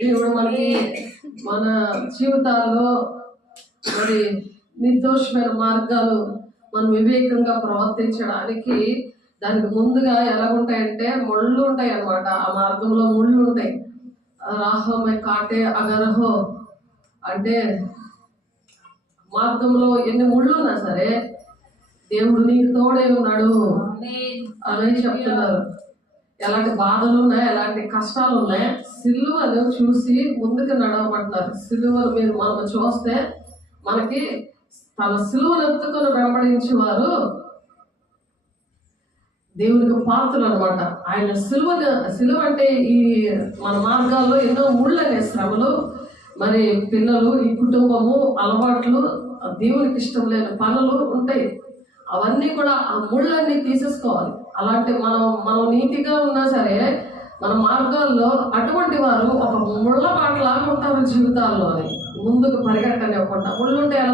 దేవుడు మనకి మన జీవితాల్లో మరి నిర్దోషమైన మార్గాలు మనం వివేకంగా ప్రవర్తించడానికి దానికి ముందుగా ఎలా ఉంటాయంటే ముళ్ళు ఉంటాయి అన్నమాట. ఆ మార్గంలో ముళ్ళు ఉంటాయి. రాహో మే కాటే అగరహో అంటే మార్గంలో ఎన్ని ముళ్ళు ఉన్నా సరే దేవుడు నీకు తోడే ఉన్నాడు అని చెప్తున్నారు. ఎలాంటి బాధలు ఉన్నాయి, ఎలాంటి కష్టాలు ఉన్నాయి, సిలువను చూసి ముందుకు నడవమంటున్నారు. సిలువను మనం చూస్తే మనకి తన సిలువను ఎత్తుకొని వెంబడించేవారు దేవునికి పాత్రలు అనమాట. ఆయన సిలువ అంటే ఈ మన మార్గాల్లో ఎన్నో ముళ్ళనే శ్రమలు, మరి పిల్లలు, ఈ కుటుంబము, అలవాట్లు, దేవునికి ఇష్టం లేని పనులు ఉంటాయి. అవన్నీ కూడా ఆ ముళ్ళన్నీ తీసేసుకోవాలి. అలాంటి మనం నీతిగా ఉన్నా సరే మన మార్గాల్లో అటువంటి వారు ఒక ముళ్ళ బాటలాగా ఉంటారు జీవితాల్లో. అని ముందుకు పరిగెట్టనివ్వకుండా. ముళ్ళుంటే ఎలా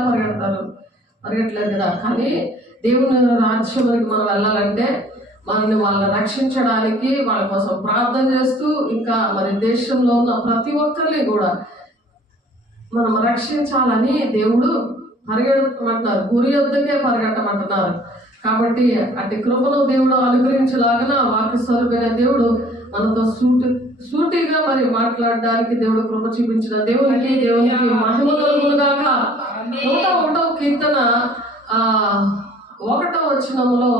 పరిగెట్టలేదు కదా. కానీ దేవుని రాజ్యంలోకి మనం వెళ్ళాలంటే మనల్ని వాళ్ళని రక్షించడానికి వాళ్ళ కోసం ప్రార్థన చేస్తూ, ఇంకా మరి దేశంలో ఉన్న ప్రతి ఒక్కరిని కూడా మనం రక్షించాలని దేవుడు పరిగెట్టమంటున్నారు. గురి యొద్దకే పరిగెట్టమంటున్నారు. కాబట్టి అటు కృపను దేవుడు అనుగ్రహించలాగా వాక్య స్వరూపైన దేవుడు మనతో సూటిగా మరి మాట్లాడడానికి దేవుడు కృప చూపించిన దేవునికి మహిమ కలుగునుగాక. 101వ కీర్తన 1వ వచనములో,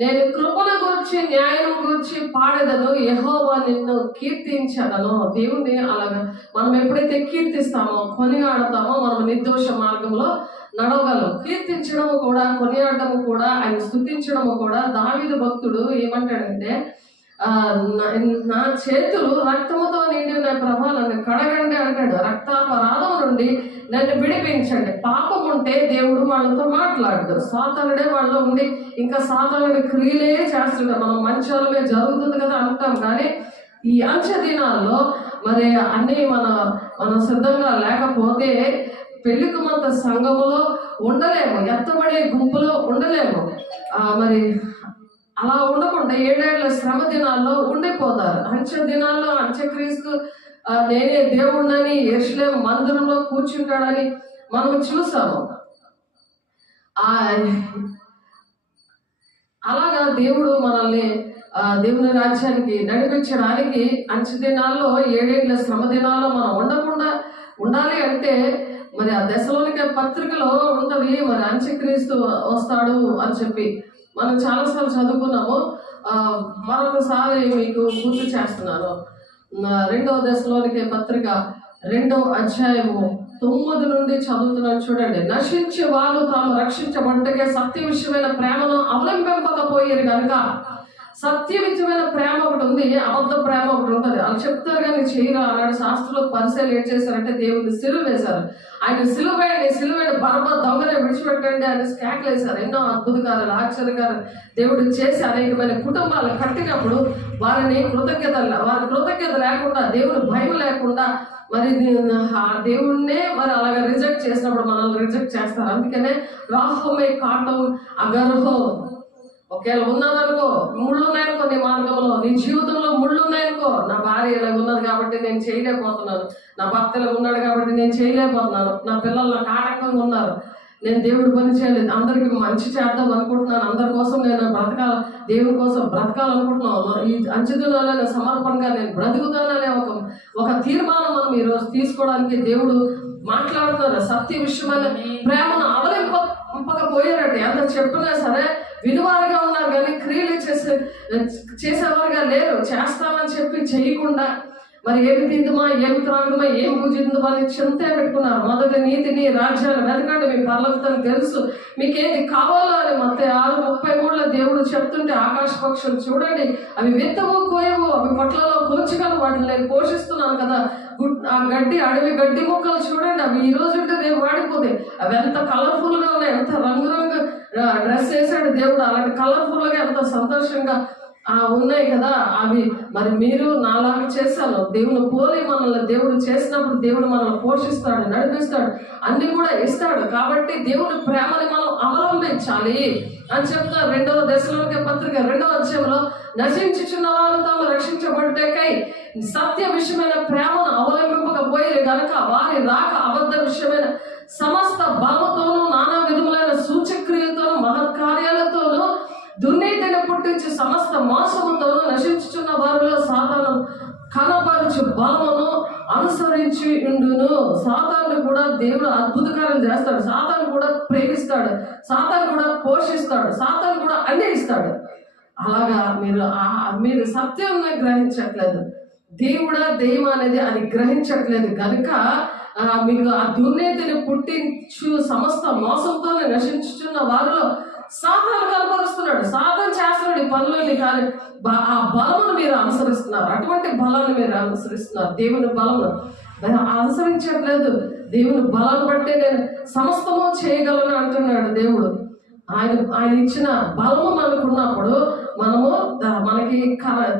నేను కృపను గురించి న్యాయం గురించి పాడేదను, యెహోవా నిన్ను కీర్తించదను. దేవుణ్ణి అలాగా మనం ఎప్పుడైతే కీర్తిస్తామో, కొనియాడతామో, మనం నిర్దోష మార్గంలో నడవగలం. కీర్తించడము కూడా, కొనియాడము కూడా, ఆయన స్తుతించడము కూడా. దావీదు భక్తుడు ఏమంటాడంటే, నా చేతులు రక్తముతో నిండి ఉన్న ప్రభా నన్ను కడగండి అంటాడు. రక్తాపరాధం నుండి నన్ను విడిపించండి. పాపం ఉంటే దేవుడు వాళ్ళతో మాట్లాడు. సాతానుడే వాళ్ళలో ఉండి ఇంకా సాతానుడి క్రియలే చేస్తుంటాడు. మనం మంచాలమే జరుగుతుంది కదా అంటాం. కానీ ఈ అంచె దినాల్లో మరి అన్నీ మనం సిద్ధంగా లేకపోతే పెళ్లి కుమార్తె సంఘములో ఉండలేము, ఎత్తబడే గుంపులో ఉండలేము. మరి అలా ఉండకుండా 7 ఏళ్ల శ్రమ దినాల్లో ఉండిపోతారు. అంచె దినాల్లో అంత్యక్రీస్తు నేనే దేవుడినని యెరూషలేము మందిరంలో కూర్చుంటాడని మనం చూసాము. అలాగా దేవుడు మనల్ని దేవుని రాజ్యానికి నడిపించడానికి అంచె దినాల్లో 7 ఏళ్ల శ్రమ దినాల్లో మనం ఉండకుండా ఉండాలి అంటే మరి ఆ దశలోనికే పత్రికలో ఉంటది మరి అంత్యక్రీస్తు వస్తాడు అని చెప్పి మనం చాలాసార్లు చదువుకున్నాము. మరొకసారి మీకు గుర్తు చేస్తున్నాను. 2వ దశలోనికే పత్రిక 2వ అధ్యాయము 9 నుండి చదువుతున్నాను చూడండి. నశించే వారు తాము రక్షించబడ్డకే సత్య విషయమైన ప్రేమను అవలంబింపకపోయారు కనుక. సత్య విషయమైన ప్రేమ ఒకటి ఉంది, అబద్ధ ప్రేమ ఒకటి ఉంటుంది. వాళ్ళు చెప్తారు కానీ చేయరా. ఆనాడు శాస్త్రంలో పరిశీలన ఏం చేశారంటే దేవుడిని సిలువ వేశారు. ఆయన సిలువైన బరబ దొంగనే విడిచిపెట్టండి అని స్కాక్ వేశారు. ఎన్నో అద్భుత కార్యాలు, ఆశ్చర్యకార్యాలు దేవుడు చేసి అనేకమైన కుటుంబాలు కట్టినప్పుడు వారి కృతజ్ఞత లేకుండా, దేవుడు భయం లేకుండా మరి దేవుడినే మరి అలాగ రిజెక్ట్ చేసినప్పుడు మనల్ని రిజెక్ట్ చేస్తారు. అందుకనే రాహోమే కాటం అగర్హో. ఒకవేళ ఉన్నదనుకో, ముళ్ళు ఉన్నాయనుకో, నీ మార్గంలో, నీ జీవితంలో ముళ్ళు ఉన్నాయనుకో, నా భార్య ఇలా ఉన్నది కాబట్టి నేను చేయలేకపోతున్నాను, నా భర్త ఇలా ఉన్నాడు కాబట్టి నేను చేయలేకపోతున్నాను, నా పిల్లలు నాకు ఆటంకంగా ఉన్నారు, నేను దేవుడి పని చేయలేదు, అందరికి మంచి చేద్దాం అనుకుంటున్నాను, అందరి కోసం నేను దేవుడి కోసం బ్రతకాలనుకుంటున్నాను, ఈ అంచెదినాలనే సమర్పణగా నేను బ్రతుకుతాననే ఒక తీర్మానం మనం ఈరోజు తీసుకోవడానికి దేవుడు మాట్లాడుతున్నారు. సత్య విషయమైన ప్రేమను అవలంబింపకపోయారంటే ఎంత చెప్పినా సరే వినువారుగా ఉన్నారు కానీ క్రియలు చేసేవారుగా లేరు. చేస్తామని చెప్పి చేయకుండా మరి ఏమి తిందుమా, ఏమి త్రాగుమా, ఏం పూజిందుమా అని చింతే పెట్టుకున్నారు. మొదటి నీతిని, రాజ్యాన్ని వెతకండి, మీ పర్లోకతని తెలుసు, మీకేది కావాలో అని మత్తయి 6:33 దేవుడు చెప్తుంటే, ఆకాశ పక్షులు చూడండి, అవి విత్తవు, కోయవు, అవి పొట్లలో కూర్చగలవు, వాటిని నేను పోషిస్తున్నాను కదా. ఆ గడ్డి, అడవి గడ్డి మొక్కలు చూడండి, అవి ఈ రోజు ఉంటే రేపు వాడిపోతాయి. అవి ఎంత కలర్ఫుల్ గా ఉన్నాయి, ఎంత రంగురంగు డ్రెస్ వేసాడు దేవుడు, అలాంటి కలర్ఫుల్ గా ఎంత సంతోషంగా ఉన్నాయి కదా. అవి మరి మీరు నాలాగా చేశాను. దేవుని పోలి మనల్ని దేవుడు చేసినప్పుడు దేవుడు మనల్ని పోషిస్తాడు, నడిపిస్తాడు, అన్ని కూడా ఇస్తాడు. కాబట్టి దేవుని ప్రేమని మనం అవలంబించాలి అని చెప్తారు. 2వ దశలోనికే పత్రిక 2వ అధ్యాయంలో, నశించుచున్న వారు తాము రక్షించబడ్డకై సత్య విషయమైన ప్రేమను గనక వారి రాక అబద్ధ విషయమైన సమస్త బలముతోనూ నానా విధములైన సూచక్రియలతోనూ మహత్కార్యాలతోనూ దుర్నీతిని పుట్టించి సమస్త మోసముతోనూ నశించుచున్న వారిలో సాతాను కనపరచు బలమును అనుసరించి ఉండును. సాతాను కూడా దేవుడు అద్భుత కార్యాలు చేస్తాడు, సాతాను కూడా ప్రేమిస్తాడు, సాతాను కూడా పోషిస్తాడు, సాతాను కూడా అన్నీ ఇస్తాడు. అలాగా మీరు సత్యం గ్రహించట్లేదు, దేవుడా దెయ్యం అనేది అది గ్రహించట్లేదు కనుక మీకు ఆ దుర్నీతిని పుట్టించు సమస్త మోసంతోనే నశించుచున్న వారిలో సాతాను కనపరుస్తున్నాడు, సాతాను చేస్తున్నాడు ఈ పనులని. కానీ ఆ బలమును మీరు అనుసరిస్తున్నారు, అటువంటి బలాన్ని మీరు అనుసరిస్తున్నారు. దేవుని బలమును అనుసరించట్లేదు. దేవుని బలాన్ని బట్టే నేను సమస్తము చేయగలను అంటున్నాడు దేవుడు. ఆయన ఇచ్చిన బలము మనకున్నప్పుడు మనకి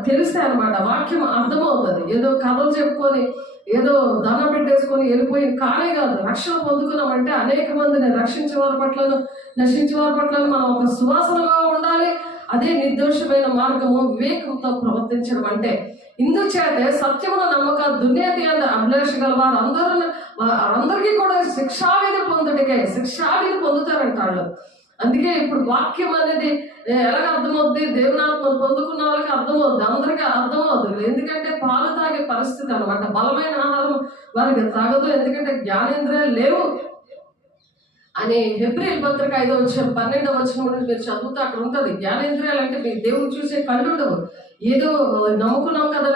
తెలిస్తే అనమాట, వాక్యం అర్థమవుతుంది. ఏదో కథలు చెప్పుకొని ఏదో దండం పెట్టేసుకొని వెళ్ళిపోయి కానే కాదు. రక్షణ పొందుకున్నామంటే అనేక మందిని రక్షించే వారి పట్లను నశించే వారి పట్లను మనం ఒక సువాసనగా ఉండాలి. అదే నిర్దోషమైన మార్గము వివేకంతో ప్రవర్తించడం అంటే. ఇందుచేతే సత్యమున నమ్మక దుర్నీతి అనే అభిలాష గల వారు అందరికీ కూడా శిక్షావిధి పొందుతారంట వాళ్ళు. అందుకే ఇప్పుడు వాక్యం అనేది ఎలాగ అర్థమవుద్ది, దేవునాత్మ పొందుకున్న వాళ్ళకి అర్థమవుద్ది, అందరికీ అర్థమవుతుంది. ఎందుకంటే పాలు తాగే పరిస్థితి అనమాట. బలమైన ఆహారం వారికి తాగదు, ఎందుకంటే జ్ఞానేంద్రియాలు లేవు అని హెబ్రీయుల పత్రిక 5:12 మీరు చదువుతూ అక్కడ ఉంటుంది. జ్ఞానేంద్రియాలు అంటే మీ దేవుని చూసే కళ్ళు ఉండవు. ఏదో నమ్ముకున్నాం కదా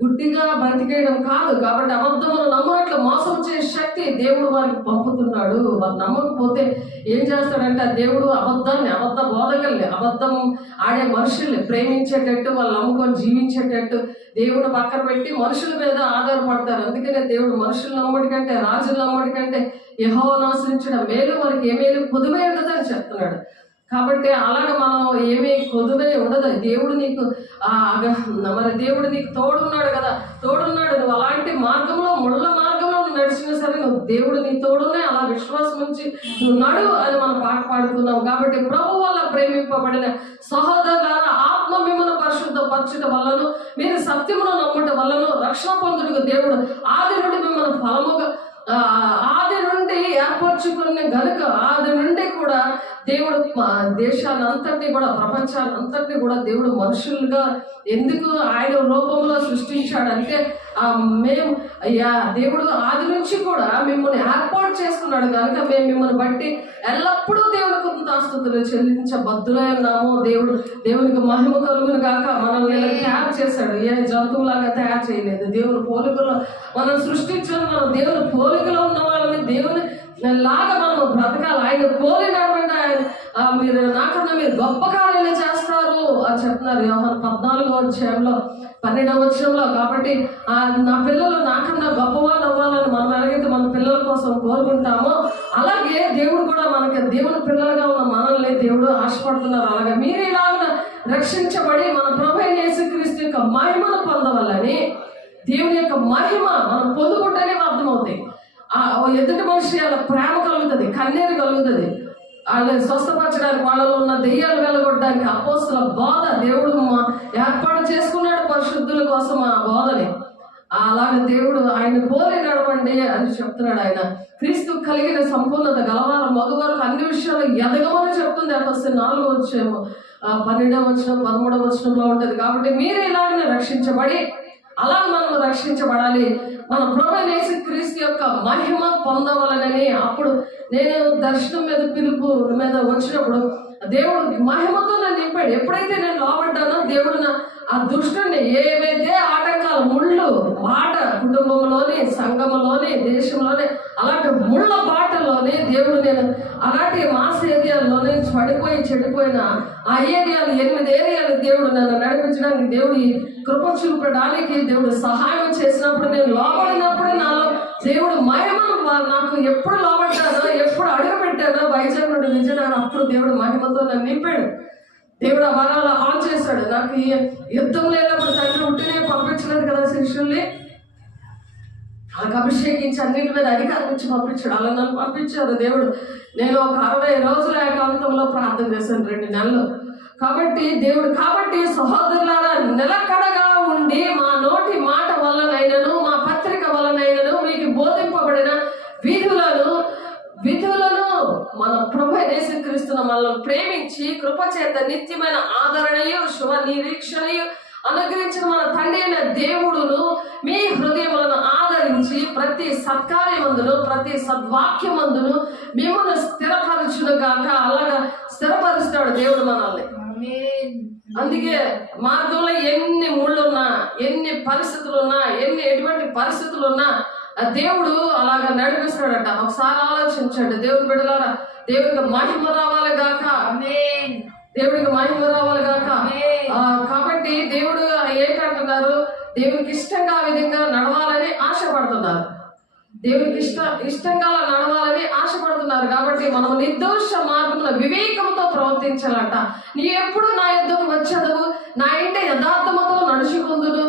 గుడ్డిగా బ్రతికేయడం కాదు. కాబట్టి అబద్ధమును నమ్మట్లు మోసం చేసే శక్తి దేవుడు వారికి పంపుతున్నాడు. వారు నమ్మకపోతే ఏం చేస్తాడంటే ఆ దేవుడు అబద్ధ బోధకుల్ని, అబద్ధం ఆడే మనుషుల్ని ప్రేమించేటట్టు, వాళ్ళు నమ్ముకొని జీవించేటట్టు దేవుడు పక్కన పెట్టి మనుషుల మీద ఆధారపడతారు. అందుకనే దేవుడు మనుషులు నమ్మడి కంటే, రాజులు నమ్మడి కంటే యెహోవాను ఆశ్రయించడం మేలు, వారికి ఏ మేలు పొదువే ఉండదని చెప్తున్నాడు. కాబట్టి అలాగ మనం ఏమీ కొదువే ఉండదు. దేవుడు నీకు మరి దేవుడు నీకు తోడున్నాడు కదా, తోడున్నాడు. నువ్వు అలాంటి మార్గంలో ముళ్ళ మార్గంలో నడిచినా సరే నువ్వు దేవుడు నీ తోడునే, అలా విశ్వాసం నుంచి నువ్వు నడు అని మనం పాట పాడుకున్నాం. కాబట్టి ప్రభు వల్ల ప్రేమింపబడిన సహోదరులారా, ఆత్మ మిమ్మల్ని పరిశుద్ధపరచుట వల్లను మీరు సత్యమును నమ్ముట వల్లను రక్షణ పొందుటకు దేవుడు ఆది నుండి మిమ్మల్ని ఫలముగా ఆది నుండి ఏర్పరచుకున్న గనుక ఆది నుండి కూడా దేవుడు దేశాన్ని అంతటినీ కూడా, ప్రపంచాన్ని అంతటినీ కూడా దేవుడు మనుషులుగా ఎందుకు ఆయన రూపంలో సృష్టించాడంటే దేవుడు ఆది నుంచి కూడా మిమ్మల్ని ఏర్పాటు చేసుకున్నాడు కనుక మేము మిమ్మల్ని బట్టి ఎల్లప్పుడూ దేవుని కృతజ్ఞతాస్తుతులు చెల్లించబద్దులై ఉన్నాము. దేవునికి మహిమ కలుగును గాక. మనల్ని తయారు చేశాడు, ఏ జంతువులాగా తయారు చేయలేదు. దేవుని పోలికలో మనం సృష్టించాడు. మనం దేవుని పోలికలో ఉన్న వాళ్ళని దేవుని లాగా మనం బ్రతకాలి. ఆయన పోలినటువంటి మీరు నాకన్నా మీరు గొప్ప కార్యాలు చేస్తారు అని చెప్తున్నారు యోహాను 14:12. కాబట్టి నా పిల్లలు నాకన్నా గొప్పవాళ్ళు అవ్వాలని మనం ఎలాగైతే మన పిల్లల కోసం కోరుకుంటామో అలాగే దేవుడు కూడా మనకి దేవుని పిల్లలుగా ఉన్న మనల్ని దేవుడు ఆశపడుతున్నారు. అలాగే మీరు ఇలాగ రక్షించబడి మన ప్రభువైన యేసుక్రీస్తు యొక్క మహిమను పొందవల్లని, దేవుని యొక్క మహిమ మనం పొందుకుంటేనే అర్థమవుతాయి. ఎదుటి మనిషి అలా ప్రేమ కలుగుతుంది, కన్నీరు కలుగుతుంది. వాళ్ళని స్వస్థపరచడానికి, వాళ్ళలో ఉన్న దెయ్యాలు వెళ్ళగొట్టడానికి అపోస్తుల బోధ దేవుడు ఏర్పాటు చేసుకున్నాడు పరిశుద్ధుల కోసం ఆ బోధని. అలాగే దేవుడు ఆయన పోలి నడవండి అని చెప్తున్నాడు. ఆయన క్రీస్తు కలిగిన సంపూర్ణత గలవారు మగవారికి అన్ని విషయాలు ఎదగమని చెప్తుంది. అపోస్తలుల 4:12, 13 ఉంటుంది. కాబట్టి మీరు ఇలాగనే రక్షించబడి అలా మనం రక్షించబడాలి. మన ప్రభువైన యేసుక్రీస్తు యొక్క మహిమ పొందవలనని. అప్పుడు నేను దర్శనం మీద పిలుపు మీద వచ్చినప్పుడు దేవుడు మహిమతో నన్ను నింపాడు. ఎప్పుడైతే నేను లోబడ్డానో దేవుడు ఆ దుష్టుని ఏవైతే ఆటంకాలు, ముళ్ళు బాట, కుటుంబంలోని, సంఘంలోని, దేశంలోని అలాంటి ముళ్ళ బాటలోని దేవుడు నేను అలాంటి మాస్ ఏరియాల్లోనే చెడిపోయిన ఆ ఏరియాలు 8 ఏరియాలు దేవుడు నన్ను నడిపించడానికి, దేవుడు కృప చూపడానికి దేవుడు సహాయం చేసినప్పుడు, నేను లోబడినప్పుడు నాలో దేవుడు మహిమను నాకు ఎప్పుడు లోబడ్డానో, ఎప్పుడు అడుగు పెట్టానో వైజాగ్ నుండి విజయనగరం, అప్పుడు దేవుడు మహిమతో నన్ను నింపాడు. దేవుడు ఆ వరాలు ఆన్ చేశాడు. నాకు యుద్ధం లేనప్పుడు తండ్రి ఉట్టినే పంపించలేదు కదా శిష్యుల్ని, నాకు అభిషేకించి అన్నింటి మీద అధికారం ఇచ్చి పంపించాడు. అలా నన్ను పంపించారు దేవుడు. నేను ఒక 60 రోజుల ఏకాంతంలో ప్రార్థన చేశాను, 2 నెలలు. కాబట్టి సహోదరులారా, నిలకడగా ఉండి మా నోటి మాట వల్లనైనను మా పత్రిక వల్లనైనను మీకు మన ప్రభు యేసుక్రీస్తును మనల్ని ప్రేమించి కృపచేత నిత్యమైన ఆదరణయు శుభ నిరీక్షణయు అనుగ్రహించిన మన తండ్రి అయిన దేవుడును మీ హృదయములను ఆదరించి ప్రతి సత్కార్యమందును ప్రతి సద్వాక్యమందును మిమ్మల్ని స్థిరపరచును గాక. అలాగా స్థిరపరుస్తాడు దేవుడు మనల్ని. అందుకే మార్గంలో ఎన్ని ముళ్ళున్నా, ఎన్ని పరిస్థితులున్నా, ఎటువంటి పరిస్థితులున్నా దేవుడు అలాగా నడిపిస్తాడట. ఒకసారి ఆలోచించండి దేవుని బిడ్డలారా, దేవునికి మహిమ రావాలి గాక, దేవుడికి మహిమ రావాలి గాక. కాబట్టి దేవుడు ఏంటంటున్నారు, దేవునికి ఇష్టంగా ఆ విధంగా నడవాలని ఆశపడుతున్నారు. దేవునికి ఇష్టంగా నడవాలని ఆశపడుతున్నారు. కాబట్టి మనం నిర్దోష మార్గంలో వివేకంతో ప్రవర్తించాలంట. నీ ఎప్పుడు నా యుద్ధకు వచ్చేదవు, నా ఇంట యథార్థమతో నడుచుకుందును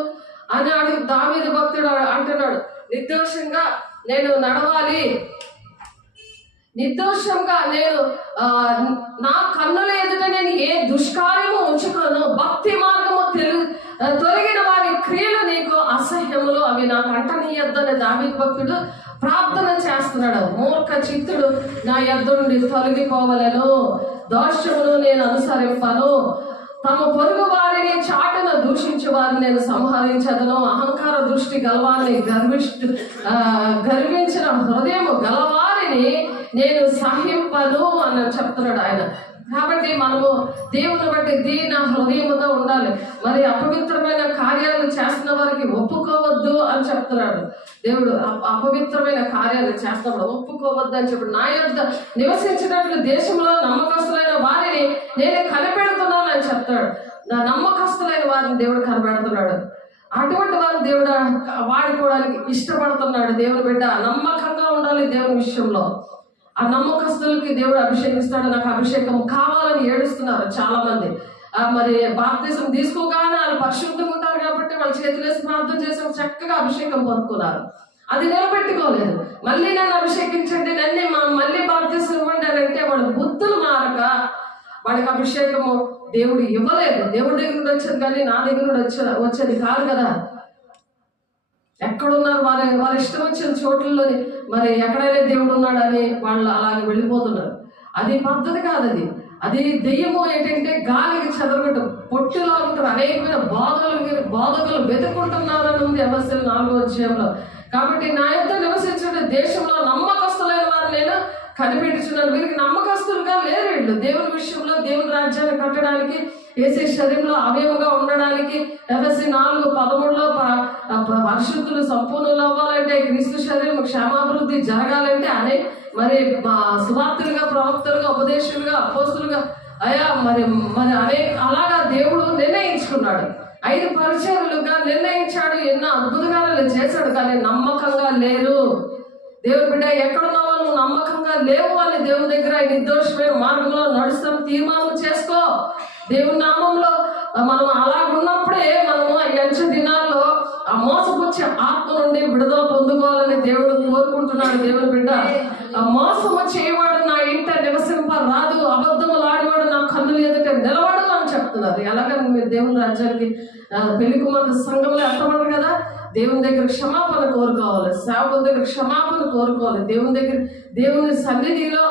అని దావీదు భక్తుడు అంటున్నాడు. నిర్దోషంగా నేను నడవాలి, నిర్దోషంగా నేను నా కన్నుల ఎదుట నేను ఏ దుష్కార్యము ఉంచుకోను. భక్తి మార్గము తొలగిన వారి క్రియలు నీకు అసహ్యములు, అవి నాకు అంటనీయొద్దని దావీదు భక్తుడు ప్రార్థన చేస్తున్నాడు. మూర్ఖ చిత్తుడు నా యొద్ద నుండి తొలగిపోవలను, దోషమును నేను అనుసరింపను, తమ పొరుగు వారిని చాటున దూషించే వారిని నేను సంహరించదను, అహంకార దృష్టి గలవారిని గర్వించిన హృదయము గలవారిని నేను సహింపను అని చెప్తున్నాడు ఆయన. కాబట్టి మనము దేవుని బట్టి దీన హృదయముతో ఉండాలి. మరి అపవిత్రమైన కార్యాలు చేస్తున్న వారికి ఒప్పుకోవద్దు అని చెప్తున్నాడు దేవుడు. అపవిత్రమైన కార్యాలు చేస్తున్నప్పుడు ఒప్పుకోవద్దు అని చెప్పి, నా యొద్ద నివసించినట్లు దేశంలో నమ్మకస్తులైన వారిని నేనే కనిపెడుతున్నాను అని చెప్తాడు. నా నమ్మకస్తులైన వారిని దేవుడు కనిపెడుతున్నాడు. అటువంటి వారిని దేవుడు వాడుకోవడానికి ఇష్టపడుతున్నాడు. దేవుని బిడ్డ నమ్మకంగా ఉండాలి దేవుని విషయంలో. ఆ నమ్మకస్తులకి దేవుడు అభిషేకిస్తాడు. నాకు అభిషేకం కావాలని ఏడుస్తున్నారు చాలా మంది. మరి బాప్తిసం తీసుకోగానే వాళ్ళు పరిశుద్ధంగా ఉంటారు కాబట్టి వాళ్ళు చేతులేసి ప్రార్థన చేసి చక్కగా అభిషేకం పొందుకున్నారు. అది నిలబెట్టుకోలేదు. మళ్ళీ నన్ను అభిషేకించండి, మళ్ళీ బాప్తిసం ఇవ్వండి అని అంటే వాళ్ళ బుద్ధులు మారక వాడికి అభిషేకము దేవుడు ఇవ్వలేదు. దేవుడి దగ్గర నుండి వచ్చేది కానీ నా దగ్గర నుండి వచ్చేది కాదు కదా. ఎక్కడున్నారు వారి ఇష్టం వచ్చిన చోట్లలోని మరి ఎక్కడైనా దేవుడు ఉన్నాడని వాళ్ళు అలాగే వెళ్ళిపోతున్నారు. అది పద్ధతి కాదు. అది దెయ్యము ఏంటంటే గాలికి చెదరగటం, పొట్టులా ఉంటారు. అనేకమైన బోధకులు వెతుకుంటున్నారని ఉంది ఎఫెసీయులు 4వ అధ్యాయంలో. కాబట్టి నా యొక్క నివసించిన దేశంలో నమ్మకస్తులైన వారు నేను కనిపెట్టుచున్నాను. వీరికి నమ్మకస్తులుగా లేరు. వీళ్ళు దేవుని విషయంలో దేవుని రాజ్యాన్ని కట్టడానికి, యేసు శరీరంలో అవయముగా ఉండడానికి, ఎఫెసీ 4:13లో పరిశుద్ధులు సంపూర్ణులు అవ్వాలంటే, క్రీస్తు శరీరం క్షేమాభివృద్ధి జరగాలంటే మరి సువార్తలుగా, ప్రవక్తలుగా, ఉపదేశులుగా, అపోస్తులుగా మరి అలాగా దేవుడు నిర్ణయించుకున్నాడు. 5 పరిచర్యలుగా నిర్ణయించాడు. ఎన్నో అద్భుతకాలు చేశాడు. కానీ నమ్మకంగా లేరు. దేవుని బిడ్డ ఎక్కడున్నావో నువ్వు నమ్మకంగా లేవు అని దేవుని దగ్గర నిర్దోషమైన మార్గంలో నడుస్తాం తీర్మానం చేసుకో. దేవుని నామంలో మనం అలా ఉన్నప్పుడే మనము ఆ అంచె దినాల్లో ఆ మోసపుచ్చే ఆత్మ నుండి విడుదల పొందుకోవాలని దేవుడు కోరుకుంటున్నాడు. దేవుని బిడ్డ మోసము చేయవాడు నా ఇంట నివసింప రాదు, అబద్ధములు ఆడేవాడు నా కన్నులు ఎదుట నిలబడు అని చెప్తున్నారు. ఎలాగని మీరు దేవుని రాజ్యానికి పెళ్లి కుమార్తె సంఘంలో ఎత్తబడరు కదా. దేవుని దగ్గర క్షమాపణ కోరుకోవాలి, సేవకుల దగ్గర క్షమాపణ కోరుకోవాలి. దేవుని సన్నిధిలో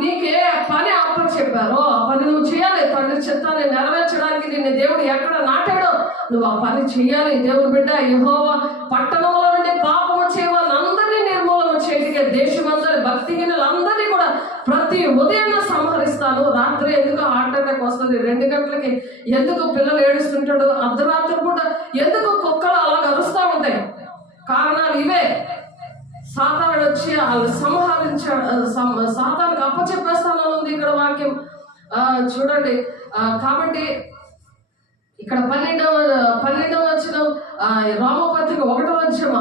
నీకే పని అప్పచెప్పారో ఆ పని నువ్వు చేయాలి. తండ్రి చిత్తాన్ని నెరవేర్చడానికి నిన్ను దేవుడు ఎక్కడ నాటాడో నువ్వు ఆ పని చేయాలి. దేవుని బిడ్డ యెహోవా పట్టణంలో నుండి పాపము చేయవాళ్ళందరినీ నిర్మూలన చేయడానికి దేశమందరి భక్తిహీనులందరినీ కూడా ప్రతి ఉదయం సంహరిస్తాను. రాత్రి ఎందుకు హార్ట్ అటాక్ వస్తుంది, 2 గంటలకి ఎందుకు పిల్లలు ఏడుస్తుంటాడు, అర్ధరాత్రి కూడా ఎందుకు కుక్కలు అలా అరుస్తూ ఉంటాయి. కారణాలు ఇవే. సాతానుడు వచ్చి వాళ్ళు సాతానుకు అప్పచెప్పేస్తానని ఉంది ఇక్కడ వాక్యం చూడండి. కాబట్టి ఇక్కడ 12వ వచనం రోమపత్రిక 1వ అధ్యాయం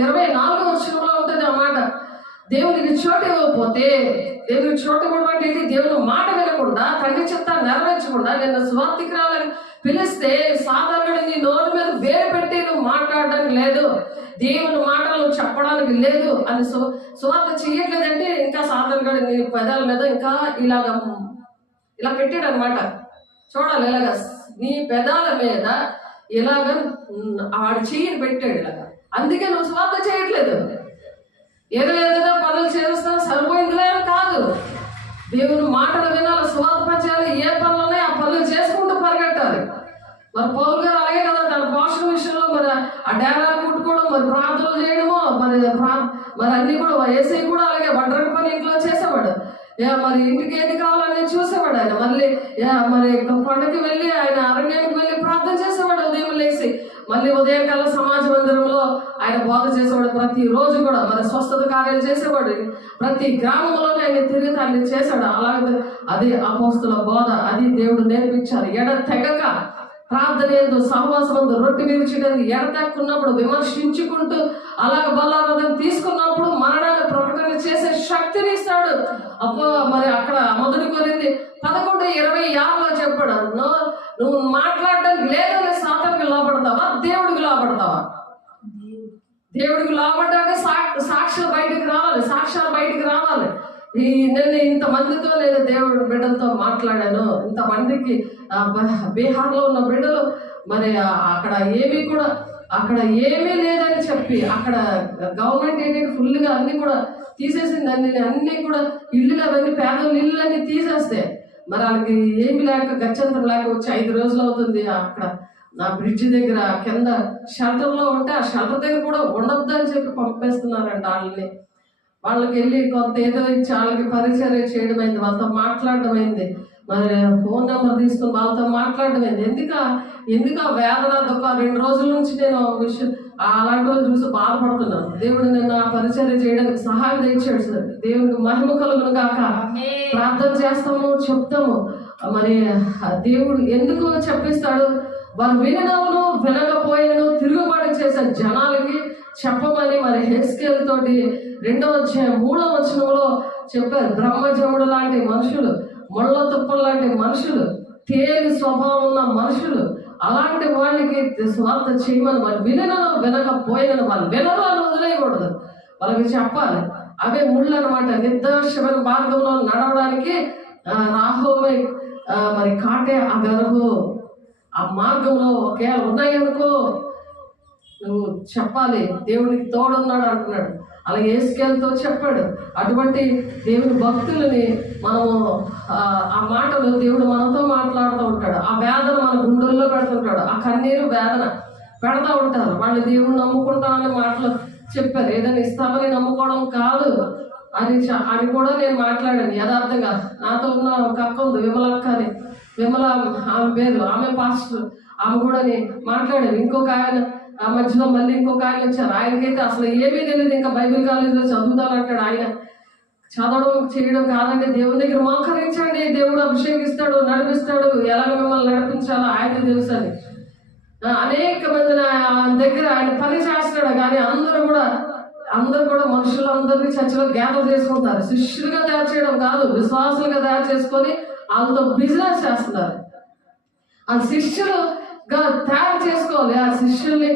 24వ వచనంలో ఉంటుంది ఆ మాట. దేవునికి చోటు ఇవ్వకపోతే, దేవునికి చోటు ఇవ్వడం అంటే దేవుని మాట వినకుండా, తండ్రి చిత్తాన్ని నెరవేర్చకుండా నిన్ను స్వార్థికురాలని పిలిస్తే సాధారణంగా నీ నోటి మీద వేరు పెట్టి నువ్వు మాట్లాడడానికి లేదు, దేవుని మాటలు చెప్పడానికి లేదు అని సువార్త చెయ్యట్లేదంటే ఇంకా సాధారణంగా నీ పెదాల మీద ఇంకా ఇలా పెట్టాడు అనమాట. చూడాలి ఇలాగా నీ పెదాల మీద ఇలాగ వాడు చెయ్యిని పెట్టాడు ఇలాగా. అందుకే నువ్వు సువార్త చేయట్లేదు. ఏదో పనులు చేస్తా సరిపోయిందిలే కాదు. దేవుని మాటలు వినాలి, సువార్త పంచాలి, ఏ పనులు ఉన్నాయో ఆ పనులు చేసుకుంటూ పరిగెట్టాలి. మరి పౌలు గారు అలాగే కదా, తన పోషణ విషయంలో మరి ఆ డేరాలు కుట్టుకోవడం, మరి ప్రార్థనలు చేయడము, మరి అన్ని కూడా ఏసై కూడా అలాగే వడ్రంగి పని ఇంట్లో చేసేవాడు. మరి ఇంటికి ఏది కావాలని చూసేవాడు ఆయన. మరి కొండకి వెళ్ళి ఆయన అరణ్యానికి వెళ్ళి ప్రార్థన చేసేవాడు ఉదయం లేచి. మళ్ళీ ఉదయకాల సమాజ మందిరంలో ఆయన బోధ చేసేవాడు. ప్రతి రోజు కూడా మరి స్వస్థత కార్యాలు చేసేవాడు. ప్రతి గ్రామంలోనే ఆయన తిరిగి ఆయన చేశాడు. అలాగే అది అపోస్తుల బోధ, అది దేవుడు నేర్పించారు. తెగక ప్రార్థన ఎందు, సహవాసమందు, రొట్టె విరిచడానికి ఎడతెక్కున్నప్పుడు, విమర్శించుకుంటూ అలాగ బలారాధన తీసుకున్నప్పుడు మరణాన్ని ప్రకటన చేసే శక్తిని ఇస్తాడు. మరి అక్కడ మొదటి కొరింథీ 11:26 చెప్పాడు, నువ్వు మాట్లాడడానికి లేదని సాతానుకి లోపడతావా, దేవుడికి లోపడతావా? దేవుడికి లోపడ్డాక సాక్ష్యాలు బయటికి రావాలి. నేను ఇంతమందితో నేను దేవుడి బిడ్డలతో మాట్లాడాను, ఇంతమందికి బీహార్లో ఉన్న బిడ్డలు మరి అక్కడ ఏమీ లేదని చెప్పి, అక్కడ గవర్నమెంట్ ఏంటంటే ఫుల్గా అన్ని కూడా తీసేసింది. అన్ని కూడా ఇల్లులు అవన్నీ పేదల ఇల్లులన్నీ తీసేస్తే మరి వాళ్ళకి ఏమి లేక గత్యంతరం లేక వచ్చి 5 రోజులు అవుతుంది. అక్కడ నా బ్రిడ్జి దగ్గర కింద షెల్టర్లో ఉంటే ఆ షెల్టర్ దగ్గర కూడా ఉండొద్దు అని చెప్పి పంపేస్తున్నారంట. వాళ్ళకి వెళ్ళి కొంత ఏదో ఇచ్చి వాళ్ళకి పరిచర్య చేయడం అయింది, వాళ్ళతో మాట్లాడడం అయింది, మరి ఫోన్ నెంబర్ తీసుకుని వాళ్ళతో మాట్లాడడం అయింది. ఎందుకు ఆ వేదన ఒక 2 రోజుల నుంచి నేను విషయం అలాంటి రోజు చూసి బాధపడుతున్నాను. దేవుడు నేను ఆ పరిచర్య చేయడానికి సహాయం తెచ్చాడు సార్. దేవుడికి మహిమ కలుగును కాక. ప్రార్థన చేస్తాము, చెప్తాము. మరి దేవుడు ఎందుకు చెప్పిస్తాడు? వారు వినడమును వినకపోయినను తిరుగుబాటు చేసే జనాలకి చెప్పమని మరి హెస్కేల్ తోటి 2వ అధ్యాయం 3వ వచనంలో చెప్పారు. బ్రహ్మజముడు లాంటి మనుషులు, ముళ్ళ తుప్పలు లాంటి మనుషులు, తేలి స్వభావం ఉన్న మనుషులు, అలాంటి వాళ్ళకి స్వార్థ చేయమని, వాళ్ళు వినకపోయినను వాళ్ళు వినరు అని వదిలేయకూడదు, వాళ్ళకి చెప్పాలి. అవే ముళ్ళు అనమాట. నిర్దోషమైన మార్గంలో నడవడానికి రాహోమే మరి కాటే ఆ గర్భు ఆ మార్గంలో ఒకేలా ఉన్నాయనుకో నువ్వు చెప్పాలి, దేవుడికి తోడున్నాడు అంటున్నాడు. అలాగే యేసుకేలుతో చెప్పాడు. అటువంటి దేవుని భక్తులని మనము ఆ మాటలు దేవుడు మనతో మాట్లాడుతూ ఉంటాడు. ఆ వేదన మన గుండెల్లో పెడుతుంటాడు. ఆ కన్నీరు వేదన పెడతా ఉంటారు. వాళ్ళు దేవుడు నమ్ముకుంటామని మాటలు చెప్పారు. ఏదైనా ఇస్తామని నమ్ముకోవడం కాదు అని కూడా నేను మాట్లాడాను యథార్థంగా. నాతో ఉన్న ఒక అక్క ఉంది, విమలక్క అని. విమల ఆమె పేరు, ఆమె పాస్టర్. ఆమె కూడా నేను మాట్లాడాను. ఇంకొక ఆయన ఆ మధ్యలో మళ్ళీ ఇంకొక ఆయన వచ్చారు. ఆయనకైతే అసలు ఏమీ తెలియదు, ఇంకా బైబిల్ కాలేజీలో చదువుతానంటాడు. ఆయన చదవడం చేయడం కాదండి, దేవుని దగ్గర మోకరించండి, దేవుడు అభిషేకిస్తాడు, నడిపిస్తాడు, ఎలాగ మిమ్మల్ని నడిపించాలో ఆయనకు తెలుసు అని. అనేక మంది దగ్గర ఆయన పని చేస్తున్నాడు. కానీ అందరూ కూడా మనుషులందరినీ చర్చలో గ్యాదర్ చేసుకుంటారు. శిష్యులుగా తయారు చేయడం కాదు, విశ్వాసులుగా తయారు చేసుకొని వాళ్ళతో బిజినెస్ చేస్తున్నారు. ఆ శిష్యులుగా తయారు చేసుకోవాలి. ఆ శిష్యుల్ని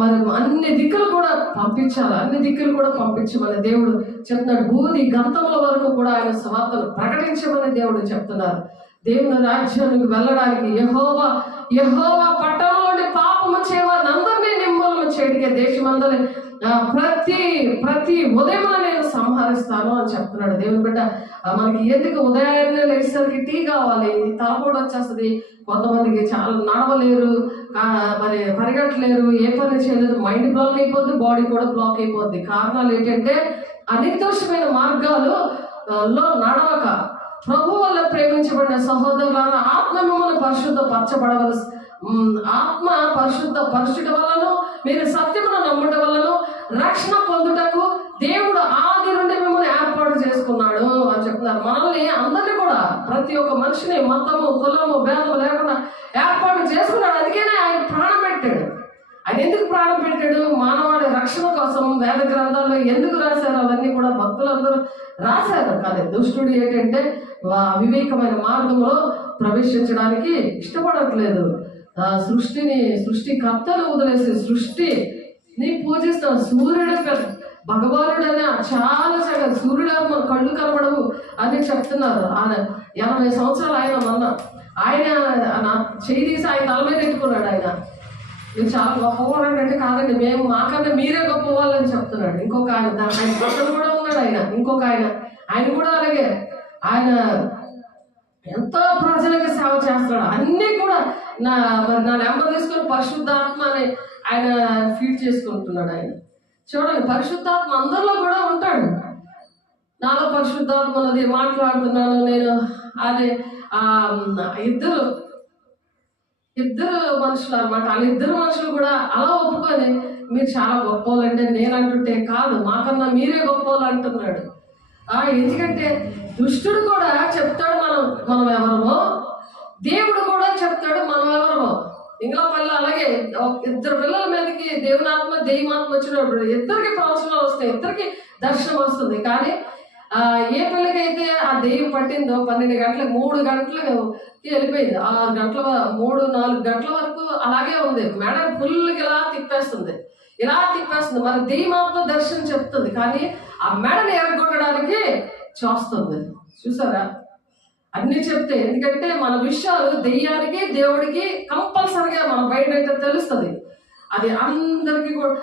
మరి అన్ని దిక్కులు కూడా పంపించాలి. అన్ని దిక్కులు కూడా పంపించమని దేవుడు చెప్తున్నాడు. భూమి గంతముల వరకు కూడా ఆయన స్వార్థను ప్రకటించమని దేవుడు చెప్తున్నారు. దేవుని రాజ్యానికి వెళ్ళడానికి యెహోవా పట్టణంలోని పాపము చేయవారిని అందరినీ నిర్మూలన చేయడానికి దేశమందరి ప్రతి ఉదయం నేను సంహరిస్తాను అని చెప్తున్నాడు. దేవుని బిడ్డ మనకి ఎందుకు ఉదయాన్నే లేచేసరికి టీ కావాలి, తలపోటు వచ్చేస్తుంది. కొంతమందికి చాలా నడవలేరు, మరి పరిగెట్టలేరు, ఏ పని చేయలేరు, మైండ్ బ్లాక్ అయిపోద్ది, బాడీ కూడా బ్లాక్ అయిపోద్ది. కారణాలు ఏంటంటే అనిర్దోషమైన మార్గాలు లో నడవక. ప్రభు వల్ల ప్రేమించబడిన సహోదరులారా, ఆత్మ మిమ్మల్ని పరిశుద్ధపరచబడవలసి ఆత్మ పరిశుద్ధపరచుట వలను మీరు సత్యమును నమ్ముట వలను రక్షణ పొందుటకు దేవుడు ఆది నుండి మిమ్మల్ని ఏర్పాటు చేసుకున్నాడు అని చెప్తున్నారు. మనల్ని అందరినీ కూడా ప్రతి ఒక్క మనిషిని మతము, కులము, భేదము లేకుండా ఏర్పాటు చేసుకున్నాడు. అందుకనే ఆయన ప్రాణం పెట్టాడు. ఆయన ఎందుకు ప్రాణం పెట్టాడు? మానవాడి రక్షణ కోసం. వేద గ్రంథాల్లో ఎందుకు రాశారు అవన్నీ కూడా భక్తులందరూ రాశారు. కానీ దుష్టుడు ఏంటంటే వివేకమైన మార్గంలో ప్రవేశించడానికి ఇష్టపడట్లేదు. సృష్టికర్తను వదిలేసి సృష్టిని పూజిస్తాం. సూర్యుడు భగవానుడని చాలా చక్కగా సూర్యుడు మన కళ్ళు కనబడవు అని చెప్తున్నారు. ఆయన 80 సంవత్సరాలు ఆయన నా చేయి తీసి ఆయన తల మీద పెట్టుకున్నాడు. ఆయన మీరు చాలా గొప్పవాళ్ళంటే కాదండి, మేము మాకన్నా మీరే గొప్పవాళ్ళని చెప్తున్నాడు. ఇంకొక ఆయన పక్కన కూడా ఉన్నాడు. ఇంకొక ఆయన కూడా అలాగే ఆయన ఎంతో ప్రజలకు సేవ చేస్తున్నాడు. అన్నీ కూడా నా నెంబర్ తీసుకొని పరిశుద్ధాత్మ అని ఆయన ఫీడ్ చేసుకుంటున్నాడు. ఆయన చూడండి, పరిశుద్ధాత్మ అందరిలో కూడా ఉంటాడు. నాలో పరిశుద్ధాత్మ ఉన్నది, మాట్లాడుతున్నాను నేను. అదే ఇద్దరు మనుషులు అనమాట. వాళ్ళిద్దరు మనుషులు కూడా అలా ఒప్పుకొని మీరు చాలా గొప్ప వాళ్ళంటే నేను అంటుంటే కాదు, మాకన్నా మీరే గొప్ప వాళ్ళు అంటున్నాడు. ఎందుకంటే దుష్టుడు కూడా చెప్తాడు మనం ఎవరమో, దేవుడు కూడా చెప్తాడు మనం ఎవరమో. ఇంట్లో పిల్లలు అలాగే ఇద్దరు పిల్లల మీదకి దేవునాత్మ దెయ్యమాత్మ వచ్చినప్పుడు ఇద్దరికి ప్రవచనాలు వస్తాయి, ఇద్దరికి దర్శనం వస్తుంది. కానీ ఏ పిల్లకైతే ఆ దెయ్యం పట్టిందో 12 గంటలకు 3 గంటలకు వెళ్ళిపోయింది. 6 గంటల 3-4 గంటల వరకు అలాగే ఉంది. మేడం ఫుల్గా ఇలా తిప్పేస్తుంది. మరి దెయ్యమాత్మ దర్శనం చెప్తుంది, కానీ ఆ మెడని ఎరగొట్టడానికి చూస్తుంది. చూసారా, అన్ని చెప్తే. ఎందుకంటే మన విషయాలు దెయ్యానికి దేవుడికి కంపల్సరిగా మన బయట తెలుస్తుంది. అది అందరికీ కూడా.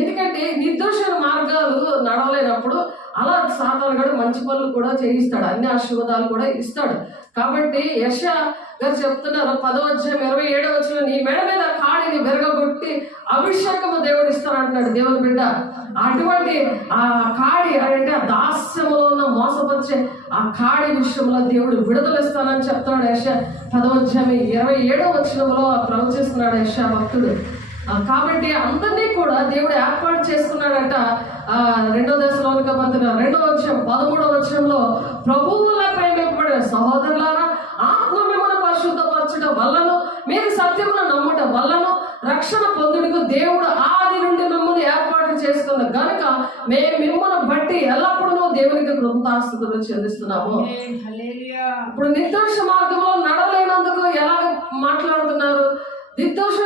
ఎందుకంటే నిర్దోషమైన మార్గాలు నడవలేనప్పుడు అలా సాతాను కూడా మంచి పనులు కూడా చేయిస్తాడు, అన్ని ఆశీర్వాదాలు కూడా ఇస్తాడు. కాబట్టి యెషయా గారు చెప్తున్నారు 10వ అధ్యాయం 27వ వచనం, నీ మెడ మీద కాడిని విరగొట్టి అభిషేకము దేవుడు ఇస్తానంటున్నాడు దేవుని బిడ్డ. అటువంటి ఆ కాడి అంటే ఆ దాస్యములో ఉన్న మోసపరిచే ఆ కాడి విషయంలో దేవుడు విడుదల ఇస్తానని చెప్తున్నాడు యెషయా 10వ అధ్యాయం 27వ వచనంలో ప్రవచిస్తున్నాడు యెషయా భక్తుడు. కాబట్టి అందరినీ కూడా దేవుడు ఏర్పాటు చేసుకున్నాడట. 2వ దశలోనిక పత్రిక 2వ అధ్యాయం 13వ వచనంలో, ప్రభువులపై మెప్పబడిన సహోదరులారా, ఆత్మ మిమ్మల్ని పరిశుద్ధపరచడం వల్లను మీరు సత్యమును నమ్ముట వల్లను రక్షణ పొందుటకు దేవుడు ఆది నుండి మిమ్మల్ని ఏర్పాటు చేసుకున్న గనుక మేము మిమ్మల్ని బట్టి ఎల్లప్పుడూ దేవునికి కృతజ్ఞతాస్తుతులు చెల్లిస్తున్నాము. ఇప్పుడు నిర్దోష మార్గంలో నడవలేనందుకు ఎలా మాట్లాడుతున్నారు? నిర్దోష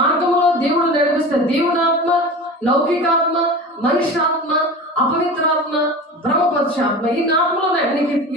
మార్గంలో దేవుడు నడిపిస్తే దేవుడాత్మ, లౌకికాత్మ, మనిషాత్మ, అపవిత్రాత్మ, బ్రహ్మపరచాత్మ, ఈ నాత్మలోనే వీటికి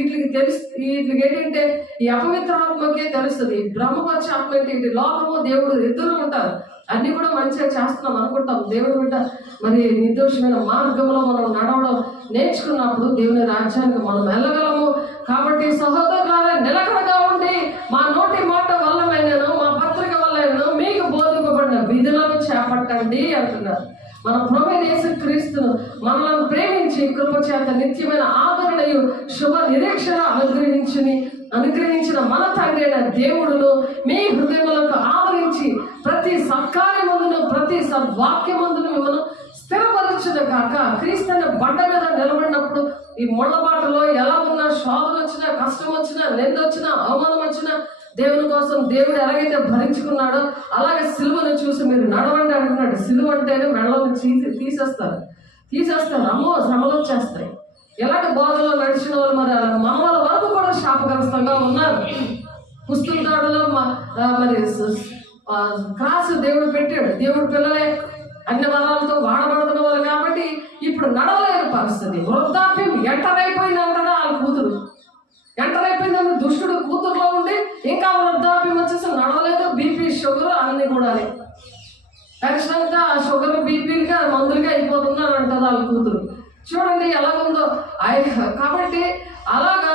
వీటికి ఏంటంటే ఈ అపవిత్రాత్మకే తెలుస్తుంది. బ్రహ్మపరచాత్మ ఏంటి? లోకము దేవుడు ఇద్దరు ఉంటారు. అన్ని కూడా మంచిగా చేస్తున్నాం అనుకుంటాం. దేవుడు బిడ్డ మరి నిర్దోషమైన మార్గంలో మనం నడవడం నేర్చుకున్నప్పుడు దేవుని రాజ్యానికి మనం వెళ్ళగలము. కాబట్టి సహోదరులారా, నిలకడగా ఉండి మా నోటి మాట వల్లమైనను మా పత్రిక వల్లైనను మీకు బోధింపబడిన విధులను చేపట్టండి అంటున్నారు. మన ప్రభువైన యేసుక్రీస్తును మనలను ప్రేమించి కృపచేత నిత్యమైన ఆదరణయు శుభ నిరీక్షణ అనుగ్రహించిన మన తండ్రి అయిన దేవుడును మీ హృదయములకు ఆదరించి ప్రతి సత్కార్యమందును ప్రతి సద్వాక్యమందును మిమ్మల్ని స్థిరపరచును కాక. క్రీస్తుని బండ మీద నిలబడినప్పుడు ఈ ముళ్ళబాటలో ఎలా ఉన్నా, శోధన వచ్చినా, కష్టం వచ్చినా, నింద వచ్చినా, అవమానం వచ్చినా, దేవుని కోసం దేవుడు ఎలాగైతే భరించుకున్నాడో అలాగే సిలువను చూసి మీరు నడవండి అంటున్నాడు. సిలువ అంటేనే మెడలను తీసేస్తారు. అమ్మో శ్రమలు వచ్చేస్తాయి. ఎలాంటి బోధనలో నడిచిన వాళ్ళు మరి మనవల వరకు కూడా శాపగ్రస్తంగా ఉన్నారు. పుస్తకాలలో మరి క్రాస్ దేవుడు పెట్టాడు. దేవుడు పిల్లలే అన్ని వరాలతో వాడబడుతున్న వాళ్ళు కాబట్టి ఇప్పుడు నడవలేని పరిస్థితి. వృద్ధాప్యం ఎంటరైపోయింది అంటారా వాళ్ళ కూతురు. ఎంటరైపోయిందని దుష్టుడు కూతురులో ఉండి ఇంకా వృద్ధాప్యం వచ్చేసి నడవలేదు. బీపీ, షుగర్ అన్ని కూడా ఖచ్చితంగా షుగర్, బీపీలుగా మందులుగా అయిపోతున్నారు అంటారు వాళ్ళ కూతురు. చూడండి ఎలా ఉందో. కాబట్టి అలాగా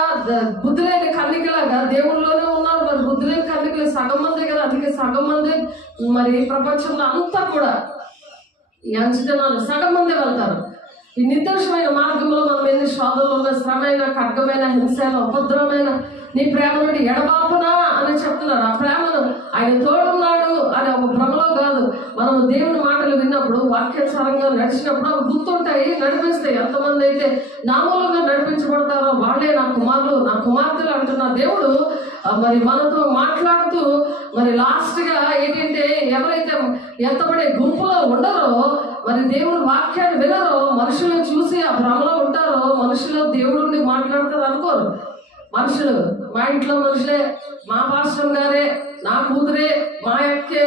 బుద్ధి లేని కన్నికలాగా దేవుళ్ళలోనే ఉన్నారు. మరి బుద్ధి లేని కన్నికలు సగం మంది కదా, అందుకే సగం మంది మరి ప్రపంచంలో అంతా కూడా ఈ అంచనాలు సగం మంది వెళ్తారు. ఈ నిర్దోషమైన మార్గంలో మనం ఎన్ని శోధనలు ఉన్న, శ్రమైన, ఖడ్గమైన, హింసైన, ఉపద్రవమైన నీ ప్రేమ నుండి ఎడబాపునా అని చెప్తున్నారు. ఆ ప్రేమను ఆయన తోడున్నాడు అని ఒక భ్రమలో కాదు. మనం దేవుని మాటలు విన్నప్పుడు, వాక్యానుసారంగా నడిచినప్పుడు అవి గుర్తుంటాయి, నడిపిస్తాయి. ఎంతమంది అయితే నా మూలంగా నడిపించబడతారో వాళ్ళే నా కుమారులు, నా కుమార్తెలు అంటున్న దేవుడు మరి మనతో మాట్లాడుతూ మరి లాస్ట్గా ఏంటంటే ఎవరైతే ఎత్తబడే గుంపులో ఉండరో, మరి దేవుని వాక్యాన్ని వినరో, మనుషులు చూసి ఆ భ్రమలో ఉంటారో, మనుషులు దేవుడిని మాట్లాడతారు అనుకోరు. మనుషులు మా ఇంట్లో మనుషులే, మా పాస్టర్ గారే, నా కూతురే, మా అక్కే,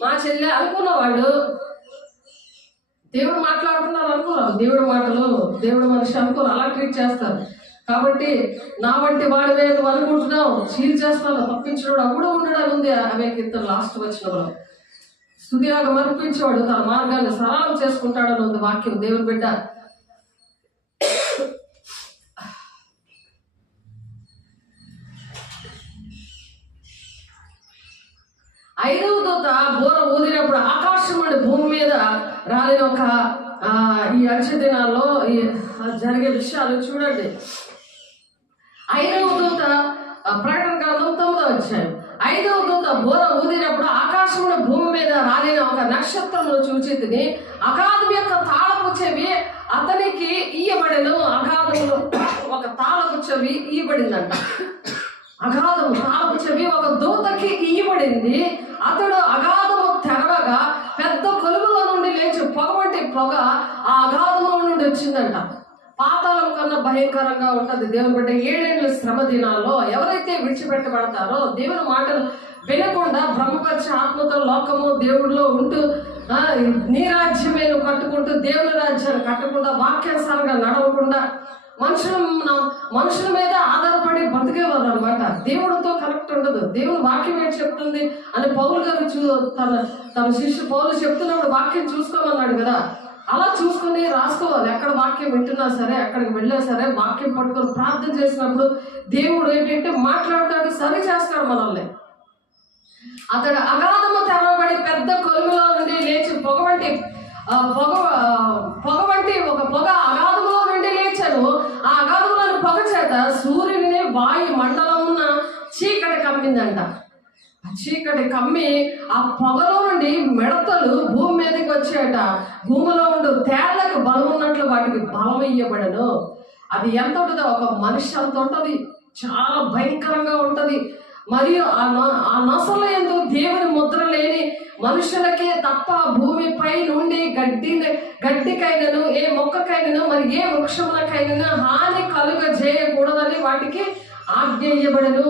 మా చెల్లె అనుకున్న వాళ్ళు దేవుడు మాట్లాడుతున్నారు అనుకోరు. దేవుడి మాటలు, దేవుడు మనిషి అనుకోరు, అలా ట్రీట్ చేస్తారు. కాబట్టి నా వంటి వాడివే నువ్వు అనుకుంటున్నావు, చీల్ చేస్తాను, తప్పించడం అప్పుడు ఉండడానికి ఉంది. అవే కీర్తన లాస్ట్ వచ్చినప్పుడు స్తుతిలాగా మర్పించేవాడు తన మార్గాన్ని సరళం చేసుకుంటాడని ఉంది వాక్యం. దేవుని బిడ్డ ఐదవ దూత బోర ఊదినప్పుడు ఆకాశం నుండి భూమి మీద రాలిన ఒక ఈ అంచె దినాల్లో జరిగే విషయాలు చూడండి. ఐదవ దూత ప్రకటన గ్రంథం 9వ అధ్యాయం. ఐదవ దూత బోర ఊదినప్పుడు ఆకాశంలో భూమి మీద రాలిన ఒక నక్షత్రమును చూచితిని. అగాధం యొక్క తాళపు చెవి అతనికి ఇయ్యబడెను. అగాధములో ఒక తాళపు చెవి ఇయ్యబడిందంట. అగాధము తాళపు చెవి ఒక దూతకి ఇయ్యబడింది. అతడు అగాధము తెరవగా పెద్ద కొలువుల నుండి లేచి పొగ వంటి పొగ ఆ అగాధముల నుండి వచ్చిందంట. పాతాళం కన్నా భయంకరంగా ఉంటుంది. దేవుని బిడ్డ 7 ఏళ్ల శ్రమ దినాల్లో ఎవరైతే విడిచిపెట్టబడతారో, దేవుని మాటలు వినకుండా బ్రహ్మపరిచే ఆత్మతో లోకము దేవుడిలో ఉంటూ నీరాజ్యమేను కట్టుకుంటూ దేవుని రాజ్యాన్ని కట్టకుండా, వాక్యానుసారంగా నడవకుండా మనుషుల మీద ఆధారపడి బతికేవారు అనమాట. దేవుడితో కనెక్ట్ ఉండదు. దేవుని వాక్యం ఏంటి చెప్తుంది అని పౌలు గారు తన శిష్యు పౌలు చెప్తున్నప్పుడు వాక్యం చూసుకోమన్నాడు కదా. అలా చూసుకుని రాసుకోవాలి. ఎక్కడ వాక్యం వింటున్నా సరే, ఎక్కడికి వెళ్ళినా సరే వాక్యం పట్టుకొని ప్రార్థన చేసినప్పుడు దేవుడు ఏంటంటే మాట్లాడతాడు, సరి చేస్తాడు మనల్ని. అతడు అగాధము తెరవబడి పెద్ద కొలుములో నుండి లేచి పొగ వంటి ఒక పొగ అగాధములో నుండి లేచాడు. ఆ అగాధంలోని పొగ చేత సూర్యుని వాయు మండలమున చీకటి కమ్మిందంట. చీకటి కమ్మి ఆ పొగలో నుండి మిడతలు భూమి మీదకి వచ్చాయట. భూమిలో ఉండు తేళ్లకు బలం ఉన్నట్లు వాటికి బలం ఇయ్యబడను. అది ఎంత ఉంటుందో, ఒక మనిషి అంత ఉంటుంది. చాలా భయంకరంగా ఉంటది. మరియు ఆ నొసలు ఎందుకు దేవుని ముద్ర లేని మనుషులకే తప్ప భూమిపై నుండి గడ్డికైనను ఏ మొక్కకైనను మరి ఏ వృక్షములకైనా హాని కలుగజేయకూడదని వాటికి ఆజ్ఞ ఇయ్యబడను.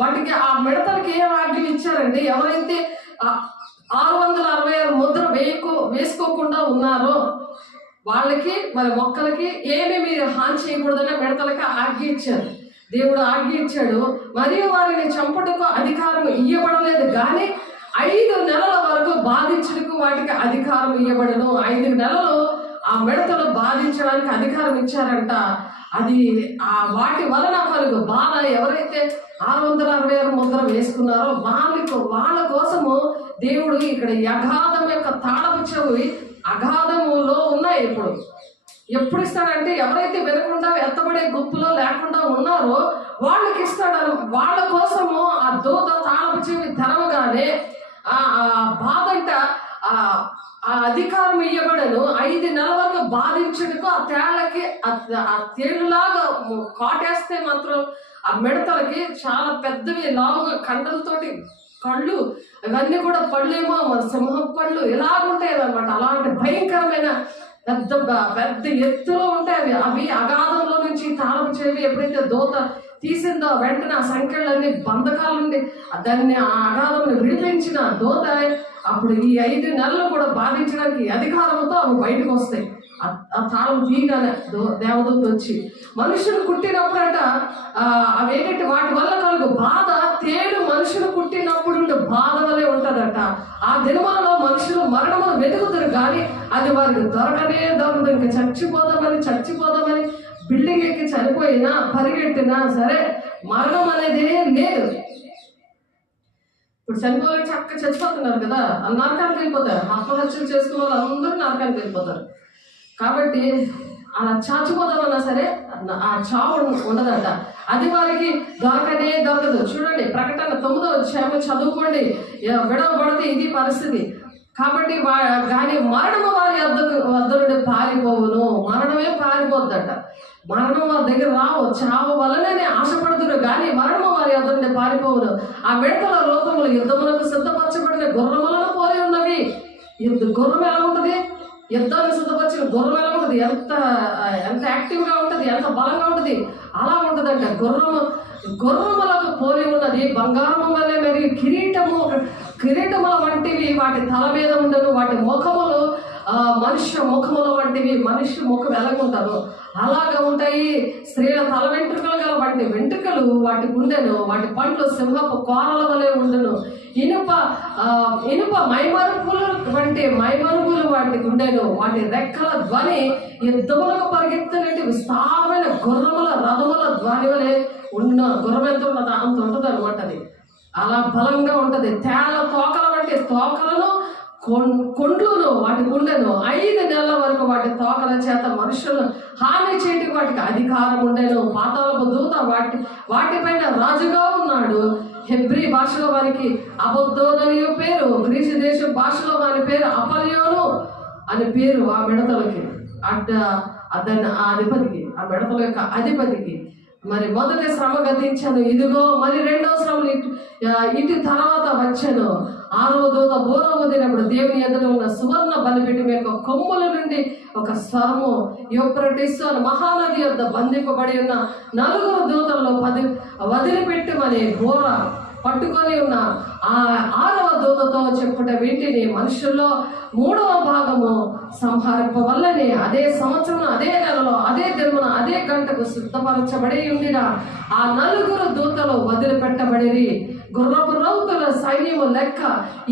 వాటికి ఆ మిడతలకి ఏ ఆజ్ఞ ఇచ్చారండి? ఎవరైతే 666 ముద్ర వేసుకోకుండా ఉన్నారో వాళ్ళకి మరి మొక్కలకి ఏమి మీరు హాని చేయకూడదని మిడతలకి ఆజ్ఞ ఇచ్చారు. దేవుడు ఆజ్ఞ ఇచ్చాడు. మరియు వారిని చంపుటకు అధికారం ఇయ్యబడలేదు, కానీ 5 నెలల వరకు బాధించుటకు వాటికి అధికారం ఇయ్యబడను. 5 నెలలు ఆ మిడతలు బాధించడానికి అధికారం ఇచ్చారంట. అది వాటి వలన కలుగు బాధ ఎవరైతే 666 ముద్ర వేసుకున్నారో వాళ్ళ కోసము దేవుడు ఇక్కడ అగాధం యొక్క తాళపు చెవి అగాధములో ఉన్నాయి. ఎప్పుడు ఇస్తాడంటే ఎవరైతే వినకుండా ఎత్తబడే గుంపులో లేకుండా ఉన్నారో వాళ్ళకి ఇస్తాడు. వాళ్ళ కోసము ఆ దూత తాళపు చెవి తెరవగానే ఆ బాధంట ఆ అధికారం ఇయ్యబడను. 5 నెలల వరకు బాధించుటకు ఆ తేళ్లకి ఆ తేళ్లులాగా కాటేస్తే మాత్రం ఆ మిడతలకి చాలా పెద్దవి లావుగా కండలతోటి కళ్ళు, ఇవన్నీ కూడా పళ్ళేమో సింహం పళ్ళు ఇలాగుంటాయి అనమాట. అలాంటి భయంకరమైన పెద్ద ఎత్తులో ఉంటాయి అవి. అగాధంలో నుంచి తాళపు చెవి ఎప్పుడైతే దూత తీసిందో వెంటనే ఆ సంఖ్యలన్నీ బంధకాల నుండి దాన్ని ఆ అగాధంలో విడిపించిన దూత అప్పుడు ఈ 5 నెలలు కూడా బాధించడానికి అధికారంతో అవి బయటకు వస్తాయి. ఆ తాళం తీయగానే దేవదూత వచ్చి మనుషులు కుట్టినప్పుడట అవేంటంటే వాటి వల్ల కలుగు బాధ తేడు మనుషులు కుట్టినప్పుడు బాధ వల్లే ఉంటదట. ఆ దినములలో మనుషులు మరణమును వెతుకుతారు, కానీ అది వారికి దొరకదు. ఇంకా చచ్చిపోదామని బిల్డింగ్ ఎక్కి చనిపోయినా పరిగెట్టినా సరే మరణం అనేది లేదు. ఇప్పుడు చనిపోయి చచ్చిపోతున్నారు కదా, నరకానికి వెళ్ళిపోతారు. ఆత్మహత్యలు చేసుకున్న వాళ్ళు అందరూ నరకానికి వెళ్ళిపోతారు. కాబట్టి అలా చచ్చిపోదామన్నా సరే ఆ చావు ఉండదంట. అది వారికి దొరకదు. చూడండి, ప్రకటన 9వ అధ్యాయం చదువుకోండి. విడవబడితే ఇది పరిస్థితి. కాబట్టి కానీ మరణము వారి వద్ద నుండి పారిపోవును. మరణమే పారిపోద్దట. మరణం వారి దగ్గర రావు. చావు వలననే ఆశపడుతురు, కానీ మరణము వారి వద్ద నుండి పారిపోవును. ఆ మిడతల రూపములు యుద్ధములకు సిద్ధపరచబడిన గుర్రములను పోలి ఉన్నవి. గుర్రం ఎలా ఉంటుంది? యుద్ధాన్ని సిద్ధపరిచిన గుర్రం ఎలా ఉంటుంది? ఎంత యాక్టివ్గా ఉంటుంది, ఎంత బలంగా ఉంటుంది, అలా ఉంటుందంట. గుర్రములకు పోలి ఉన్నది. బంగారము వల్లే మరి కిరీటముల వంటివి వాటి తల మీద ఉండదు. వాటి ముఖములు మనుష్య ముఖముల వంటివి. మనుష్య ముఖం ఎలాగుంటారో అలాగా ఉంటాయి. స్త్రీల తల వెంట్రుకలు గల వాటి వెంట్రుకలు వాటికి ఉండెను. వాటి పండ్లు సింహపు కోరల వలె ఉండెను. ఇనుప మైమరుపులు వంటి మైమరుగులు వాటికి ఉండెను. వాటి రెక్కల ధ్వని యుద్ధములకు పరిగెత్తినట్టు విస్తారమైన గుర్రముల రథముల ధ్వని వలె ఉన్న. గుర్రం ఎంత ఉన్నదా అంత ఉంటుంది అనమాట. అది అలా బలంగా ఉంటది. తేల తోకల వంటి తోకలను కొండ్లును వాటికి ఉండెను. 5 నెలల వరకు వాటి తోకల చేత మనుషులను హాని చేయటికి వాటికి అధికారం ఉండెను. పాతాళపు దూత వాటిపైన రాజుగా ఉన్నాడు. హెబ్రీ భాషలో వారికి అబద్దోదనియు పేరు, గ్రీసు దేశ భాషలో వారి పేరు అపల్యోను అని పేరు. ఆ మిడతలకి ఆ అధిపతికి, ఆ మిడతల యొక్క అధిపతికి. మరి మొదటి శ్రమ గతించాను, ఇదిగో మరి రెండవ శ్రమ ఇటు తర్వాత వచ్చాను. 6వ దూత బోర ఊదినప్పుడు దేవుని ఎదుట ఉన్న సువర్ణ బలిపీఠం యొక్క కొమ్ముల నుండి ఒక స్వరము యూఫ్రటీసు అని మహానది యొద్ద బంధింపబడి ఉన్న 4 దూతల్లో వదిలిపెట్టమని బోర పట్టుకొని ఉన్న ఆ 6వ దూతతో చెప్పుట వీటిని మనుషుల్లో 3వ భాగము సంహరింపవల్లని అదే సంవత్సరం అదే నెలలో అదే దినమున అదే గంటకు సిద్ధపరచబడి ఉండిన ఆ 4 దూతలు వదిలిపెట్టబడిరి. గుర్రపు రౌతుల సైన్యము లెక్క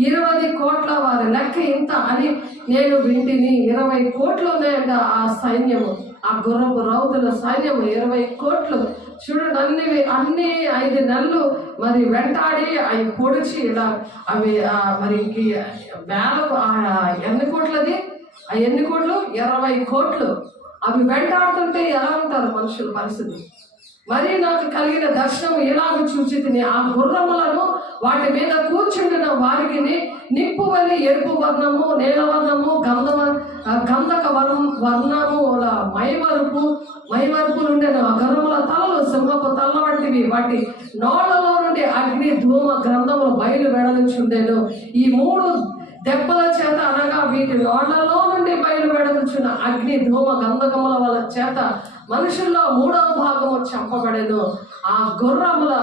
20 కోట్ల, వారి లెక్క ఇంత అని నేను వింటిని. 20 కోట్లు ఉన్నాయంట ఆ సైన్యము. ఆ గుర్రపు రౌతుల సైన్యము 20 కోట్లు. చూడండి, అన్ని 5 నెలలు మరి వెంటాడి అవి పొడిచి ఇలా అవి మరి ఎన్ని కోట్లది? ఆ ఎన్ని కోట్లు? 20 కోట్లు. అవి వెంటాడుతుంటే ఎలా ఉంటారు మనుషుల పరిస్థితి? మరి నాకు కలిగిన దర్శనం ఎలాగ చూచితిని, ఆ గుర్రములను వాటి మీద కూర్చుండిన వారికి నిప్పు వలి ఎరుపు వర్ణము, నేల వర్ణము, గంధక వర్ణము మైవరుపు నుండెను. ఆ గుర్రముల తలలు సింహపు తల వంటివి, వాటి నోళ్లలో నుండి అగ్ని ధూమ గ్రంథములు బయలు వెడలుచుండెను. ఈ 3 దెబ్బల చేత అనగా వీటి నోళ్లలో నుండి బయలు వెడలుచున్న అగ్ని ధూమ గంధకముల వల్ల చేత మనుషుల్లో 3వ భాగము చంపబడెను. ఆ గుర్రముల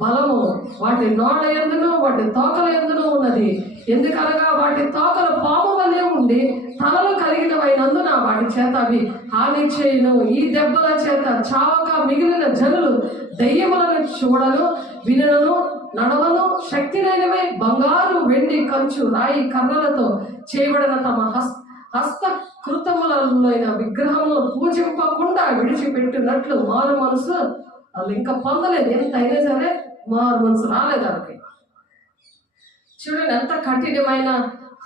బలము వాటి నోళ్ళ ఎందును వాటి తోకల ఎందును ఉన్నది. ఎందుకనగా వాటి తోకలు పాము వలె ఉండి తలలు కలిగినవైనందున వాటి చేత అవి హాని చేయును. ఈ దెబ్బల చేత చావక మిగిలిన జనులు దయ్యములను చూడను, వినను, నడవను, శక్తి లేనివై బంగారు, వెండి, కంచు, రాయి, కర్రలతో చేయబడిన తమ హస్తకృతములైన విగ్రహములను పూజింపకుండా విడిచిపెట్టినట్లు మారు మనసు వాళ్ళు ఇంకా పొందలేదు. ఎంత అయినా సరే మారు మనసు రాలేదు వాళ్ళకి. చూడండి, ఎంత కఠినమైన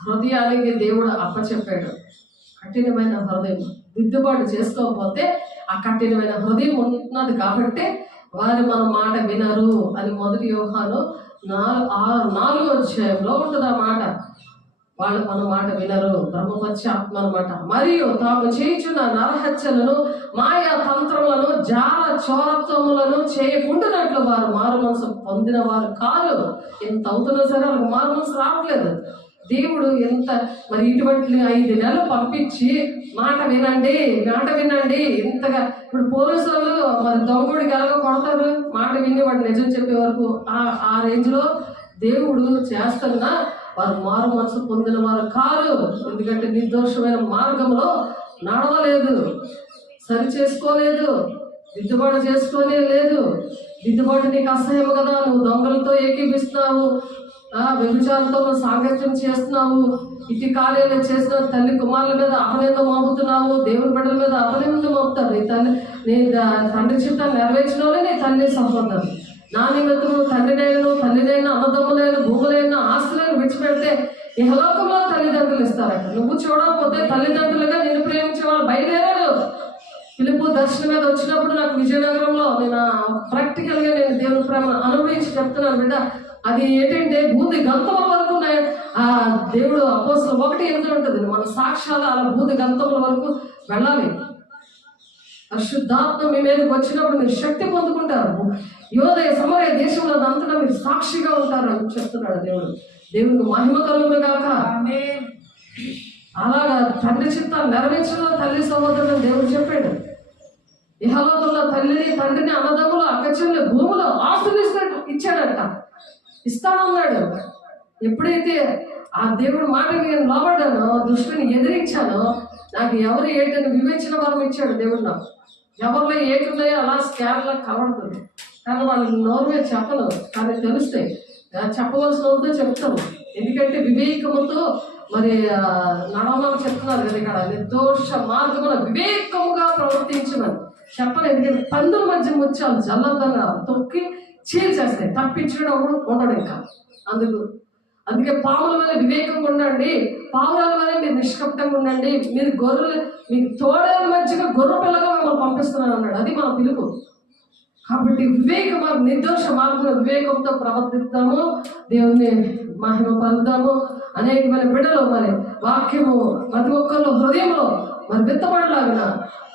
హృదయానికి దేవుడు అప్పచెప్పాడు. కఠినమైన హృదయం దిద్దుబాటు చేసుకోకపోతే ఆ కఠినమైన హృదయం ఉన్నది కాబట్టి వారు మన మాట వినరు అని 1 యోహాను 4వ అధ్యాయంలో ఉంటుంది ఆ మాట. వాళ్ళు మన మాట వినరు, బ్రహ్మపక్ష ఆత్మ అనమాట. మరియు తాము చేయుచున్న నరహత్యలను, మాయా తంత్రములను, జాల చోరత్వములను చేయకుండానట్లు వారు మారు మనసు పొందిన వారు కాదు. ఎంత అవుతున్నా సరే వాళ్ళకి మారు మనసు రావట్లేదు. దేవుడు ఎంత మరి ఇటువంటి 5 నెలలు పంపించి మాట వినండి ఇంతగా. ఇప్పుడు పోలీసు వాళ్ళు మరి దొంగడికి ఎలాగో కొడతారు, మాట విని వాడు నిజం చెప్పే వరకు. ఆ రేంజ్లో దేవుడు చేస్తున్నా వారు మారు మనసు పొందిన వారు కాదు. ఎందుకంటే నిర్దోషమైన మార్గంలో నడవలేదు, సరి చేసుకోలేదు, దిద్దుబాటు చేసుకునే లేదు. దిద్దుబాటు నీకు అసహ్యం కదా, నువ్వు దొంగలతో ఏకీపిస్తున్నావు, వ్యభిచారంతో సాంగత్యం చేస్తున్నావు, ఇటు కార్యాలు చేసిన తల్లి కుమారుల మీద అపనింద మోపుతున్నావు, దేవుని బిడ్డల మీద అపనింద మోపుతారు. నీ తండ్రి చిత్తాన్ని నెరవేర్చిన వాళ్ళే నీ తల్లి సహోదరు. నా నిమిత్తము తండ్రినైనా తల్లినైనా అన్నదమ్ములైన భూములైన ఆస్తులను విడిచిపెడితే ఇహలోకంలో తల్లిదండ్రులు ఇస్తారట. నువ్వు చూడకపోతే తల్లిదండ్రులుగా నిన్ను ప్రేమించే వాళ్ళు బయలుదేరారు. పిలుపు దర్శనం మీద వచ్చినప్పుడు నాకు విజయనగరంలో నేను ప్రాక్టికల్గా నేను దేవుని ప్రేమ అనుభవించి చెప్తున్నాను బిడ్డ. అది ఏంటంటే భూతి గంతముల వరకు ఆ దేవుడు అపోస్తలులు 1:8 ఉంటుంది. మన సాక్ష్యాలు అలా భూతి గంతముల వరకు వెళ్ళాలి. పరిశుద్ధాత్మ మీ మీదకి వచ్చినప్పుడు మీరు శక్తి పొందుకుంటారు. యోదయ సమరయ దేశంలో అంతటా మీరు సాక్షిగా ఉంటారు అని చెప్తున్నాడు దేవుడు. దేవునికి మహిమ కలుగును గాక. అలాగా తండ్రి చిత్తాన్ని నెరవేర్చడంలో తల్లి సహోదరుడు దేవుడు చెప్పాడు. ఇహలోకంలో తల్లిని తండ్రిని అన్నదమ్ములు అక్కచెల్లి భూములు ఆస్తులు ఇచ్చాడంట, ఇస్తానన్నాడు. ఎప్పుడైతే ఆ దేవుడి మాటకి నేను లోబడ్డానో, దుష్టుని ఎదిరించానో, నాకు ఎవరు ఏటని వివేచన వరం ఇచ్చాడు దేవుడు. నాకు ఎవరిలో ఏటున్నాయో అలా స్కాన్లో కనబడుతుంది. కానీ వాళ్ళకి నోరు మీద చెప్పను, కానీ తెలుస్తాయి. చెప్పవలసిన వాళ్ళతో చెప్తాను. ఎందుకంటే వివేకముతో మరి నడవమని చెప్తున్నారు కదా ఇక్కడ. నిర్దోష మార్గమున వివేకముగా ప్రవర్తించమని చెప్పను. ఎందుకంటే పందుల మధ్య ముత్యాలు జల్లదన్న తొక్కి చీల్చేస్తాయి, తప్పించడం ఉండడు ఇంకా. అందుకే పాముల వల్ల వివేకంగా ఉండండి, పావురాల వల్ల మీరు నిష్కపటంగా ఉండండి, మీరు గొర్రెలు మీకు తోడేల మధ్యగా గొర్రె పిల్లగా మిమ్మల్ని పంపిస్తున్నాను అన్నాడు. అది మన పిలుపు. కాబట్టి నిర్దోష మార్గంలో వివేకంతో ప్రవర్తిస్తాము, దేవుని మహిమ పొందుతాము. అనేకమైన బిడ్డలు మరి వాక్యము ప్రతి ఒక్కరు హృదయంలో మరి విత్తబడలాగిన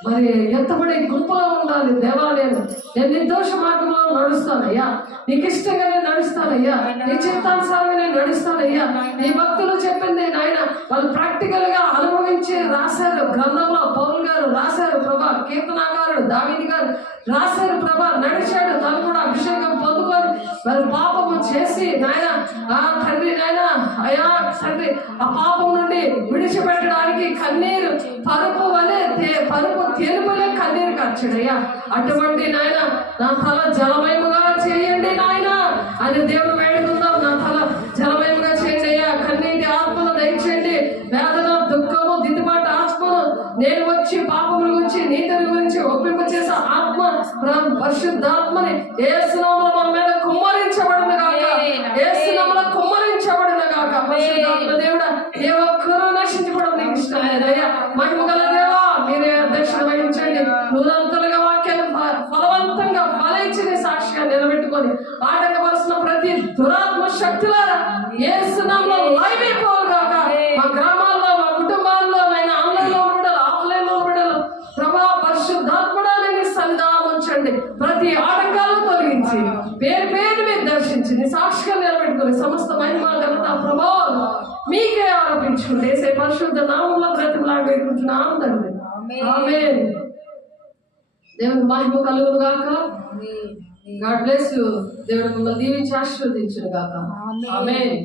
మరి ఎత్తబడే గుంపులో ఉండాలి. దేవాలయం నేను నిర్దోష మార్గంలో నడుస్తానయ్యా, నీకు ఇష్టంగా నేను నడుస్తానయ్యా, నీ చిత్తానుసారంగా నేను నడుస్తానయ్యా. నీ భక్తులు చెప్పింది నాయన వాళ్ళు ప్రాక్టికల్ గా అనుభవించి రాశారు. గ్రంథంలో పౌలు గారు రాశారు ప్రభా, కీర్తనాకారుడు దావీదు గారు రాశారు ప్రభా, నడిచాడు, తను కూడా అభిషేకం పొందుకొని మరి పాపము చేసి నాయన ఆ తండ్రి నాయన అయా తండ్రి ఆ పాపం నుండి విడిచిపెట్టడానికి కన్నీరు పరుపు వలె పరుపు తెలుపులే కన్నీరు ఖర్చుడయ్యా. అటువంటి నాయన నా తల జలమయముగా చేయండి నాయన అని దేవుడు వేడుకుందాం. నా తల జలమయముగా చేయండి అయ్యా, కన్నీటి ఆత్మను దయచేయండి, వేదన దుఃఖము దిద్దుబాటు ఆత్మను నేను వచ్చి పాపముల గురించి నీతిని గురించి ఒప్పింప చేసే ఆత్మ పరిశుద్ధాత్మని యేసునామములో మన మీద కుమ్మరించబడిన గాక, యేసునామములో కుమ్మరించబడిన గాక. పరిశుద్ధాత్మ దేవుడా, ఏ ఒక్కరూ నశించబడడం నీకు ఇష్టం లేదయ్యా. మహిమ గల దేవా, మీరే అధ్యక్షత వహించండి. నూరంతలుగా వాక్యాన్ని ఫలవంతంగా ఫలించి సాక్షిగా నిలబెట్టుకొని ఆటంకపరుస్తున్న ప్రతి దురాత్మ శక్తులారా యేసునామములో లైవ్ అయిపోవాలి గాక. మా గ్రామాల్లో, మా కుటుంబాల్లో, ఆన్లైన్ లో బిడ్డలు, ఆఫ్లైన్ లో బిడ్డలు ప్రభా పరిశుద్ధాత్మడాన్ని సన్నిధానం ఉంచండి. ప్రతి ఆటంకాలను తొలగించి పేరు పేరు మీరు దర్శించి సాక్షిగా నిలబెట్టుకుని సమస్త మహిమ ఘనత ప్రభావం మీకే ఆరోపించుకుంటే పరిశుద్ధ నామంలో బ్రతిమలాడి పెట్టుకుంటున్నాం తండ్రి. ఆమేన్. దేవుని మహిమ కలుగును గాక. God bless you. దేవుడు మిమ్మల్ని దీవించి ఆశీర్వదించును గాక. ఆమేన్.